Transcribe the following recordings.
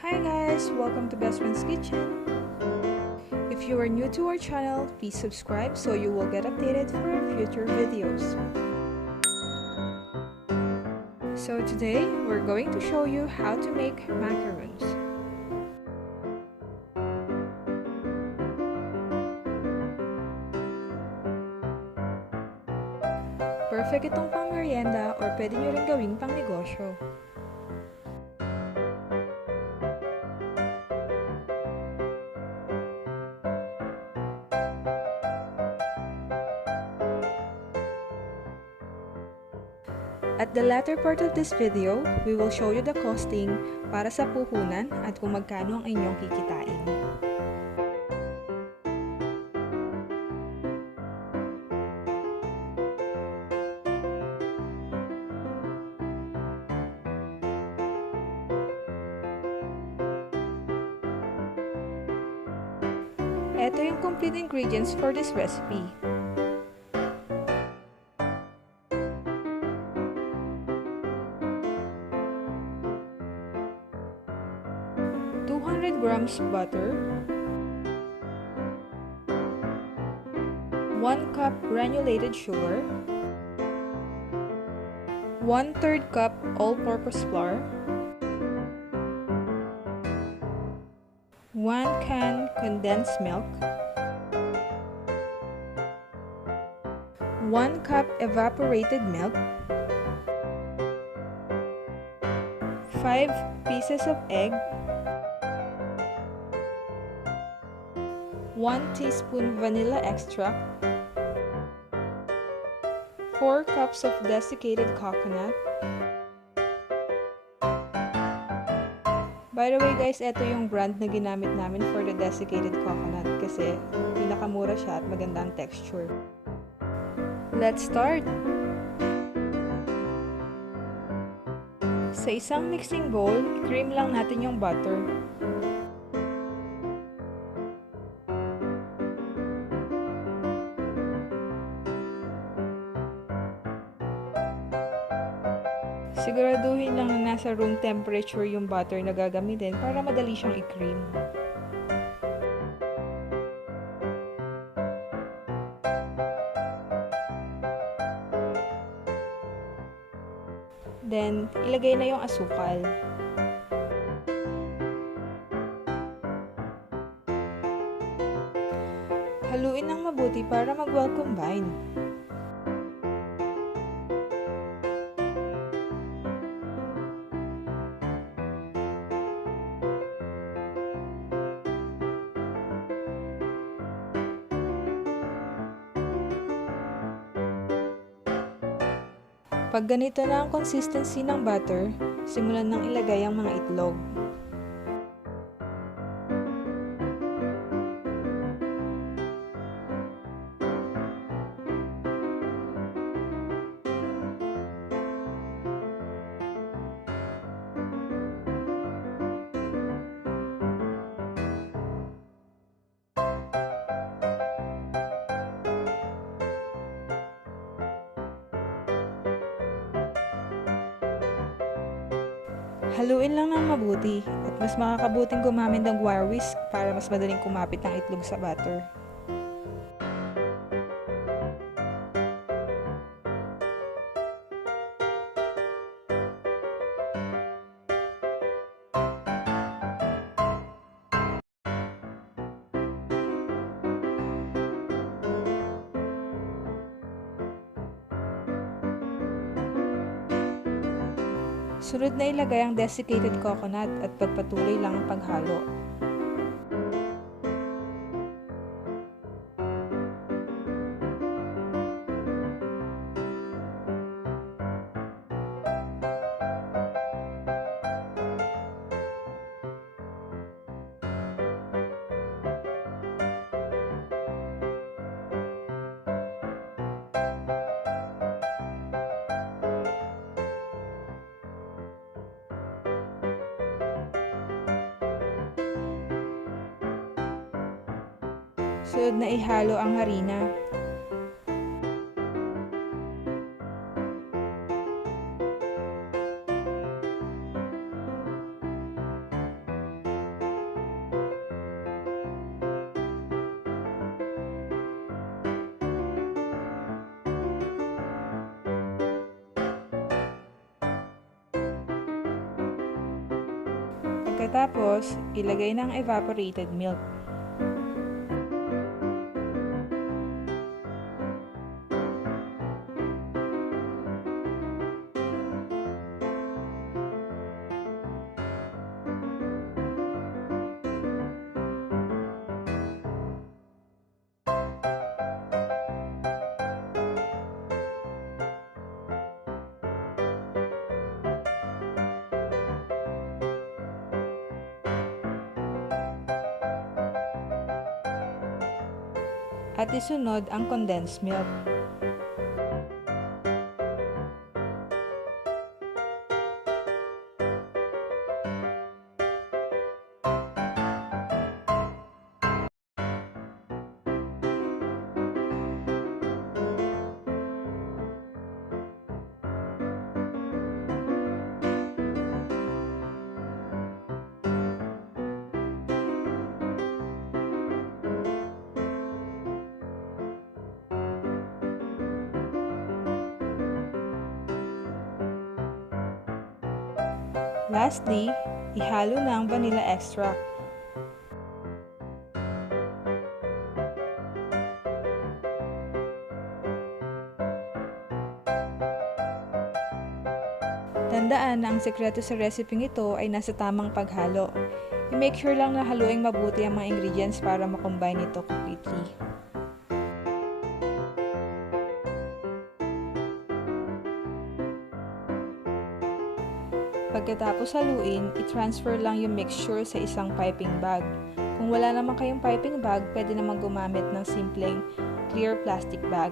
Hi guys! Welcome to Bestfriend's Kitchen! If you are new to our channel, please subscribe so you will get updated for our future videos. So today, we're going to show you how to make macaroons. Perfect itong pang merienda or pwede nyo rin gawing pang negosyo. At the latter part of this video, we will show you the costing para sa puhunan at kung magkano ang inyong kikitain. Ito yung complete ingredients for this recipe. Grams butter, 1 cup granulated sugar, 1/3 cup all-purpose flour, 1 can condensed milk, 1 cup evaporated milk, 5 pieces of egg, 1 teaspoon vanilla extract, 4 cups of desiccated coconut. By the way guys, ito yung brand na ginamit namin for the desiccated coconut kasi pinakamura siya at maganda ang texture. Let's start! Sa isang mixing bowl, i-cream lang natin yung butter. Siguraduhin lang na nasa room temperature yung butter na gagamitin para madali siyang i-cream. Then, ilagay na yung asukal. Haluin ng mabuti para mag-well combine. Pag ganito na ang consistency ng butter, simulan nang ilagay ang mga itlog. Haluin lang ng mabuti at mas makakabuting gumamit ng wire whisk para mas madaling kumapit ang itlog sa butter. Sunod na ilagay ang desiccated coconut at pagpatuloy lang ang paghalo. Sunod na ihalo ang harina. Pagkatapos, ilagay ng evaporated milk. At isunod ang condensed milk. Lastly, ihalo na ang vanilla extract. Tandaan na ang sekreto sa resepeng ito ay nasa tamang paghalo. I-make sure lang na haluing mabuti ang mga ingredients para makombine ito completely. Pagkatapos haluin, i-transfer lang yung mixture sa isang piping bag. Kung wala naman kayong piping bag, pwede naman gumamit ng simpleng clear plastic bag.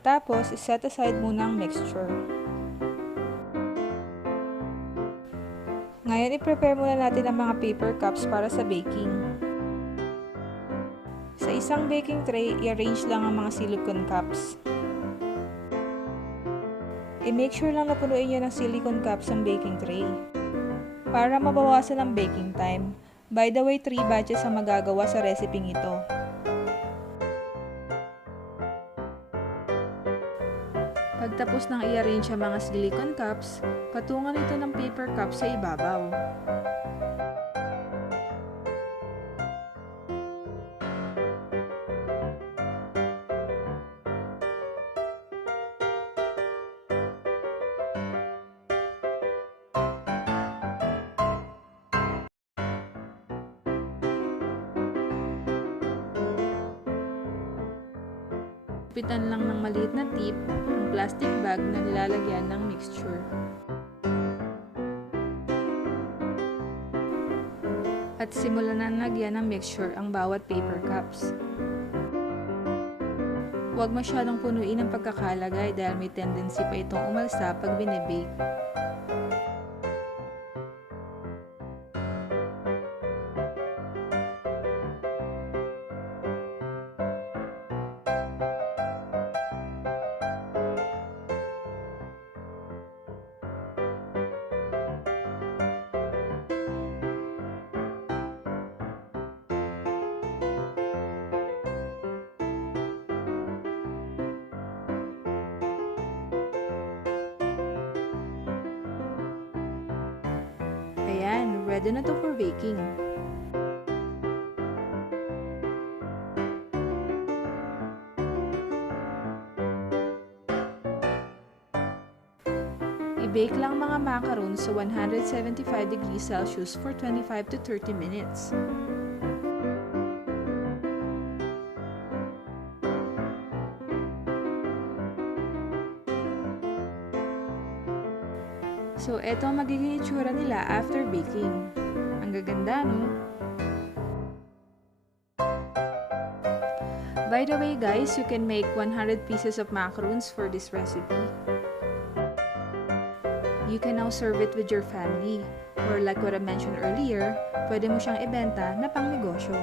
Tapos, set aside muna ang mixture. Ngayon, i-prepare muna natin ang mga paper cups para sa baking. Sa isang baking tray, i-arrange lang ang mga silicone cups. I-make sure lang na punuin nyo ng silicone cups ang baking tray para mabawasan ang baking time. By the way, 3 batches ang magagawa sa resepeng ito. Pagtapos ng i-arrange ang mga silicone cups, patungan ito ng paper cup sa ibabaw. Gupitan lang ng maliit na tip ang plastic bag na nilalagyan ng mixture. At simulan na lagyan ng mixture ang bawat paper cups. Huwag masyadong punuin ang pagkakalagay dahil may tendency pa itong umalsa pag binibake. Ayan, ready na to for baking. I-bake lang mga macaroons sa 175 degrees Celsius for 25 to 30 minutes. So, eto ang magiging itsura nila after baking. Ang gaganda, no? By the way, guys, you can make 100 pieces of macaroons for this recipe. You can now serve it with your family. Or like what I mentioned earlier, pwede mo siyang ibenta na pang-negosyo.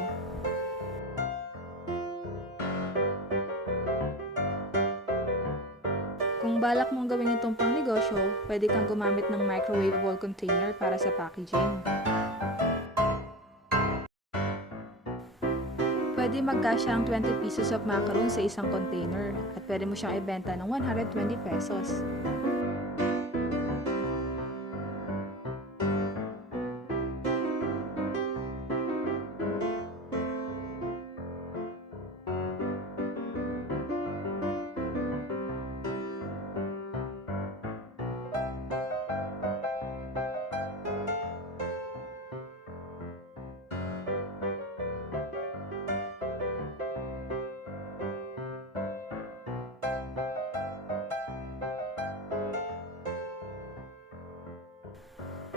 Kung balak mong gawin itong pang-negosyo, pwede kang gumamit ng microwavable container para sa packaging. Pwede magkasya ang 20 pieces of macaroons sa isang container at pwede mo siyang ibenta ng 120 pesos.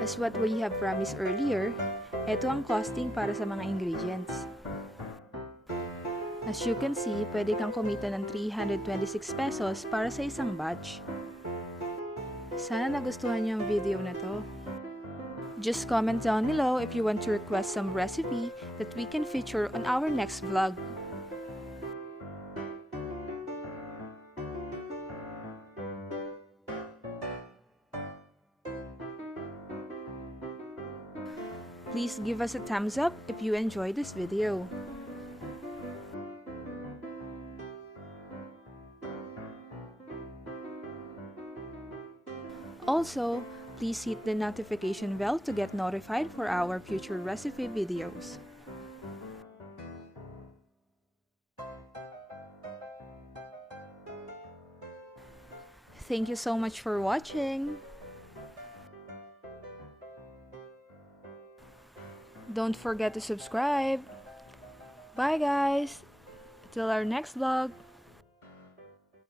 As what we have promised earlier, ito ang costing para sa mga ingredients. As you can see, pwede kang kumita ng 326 pesos para sa isang batch. Sana nagustuhan niyo ang video na to. Just comment down below if you want to request some recipe that we can feature on our next vlog. Please give us a thumbs up if you enjoyed this video. Also, please hit the notification bell to get notified for our future recipe videos. Thank you so much for watching. Don't forget to subscribe. Bye guys! Till our next vlog!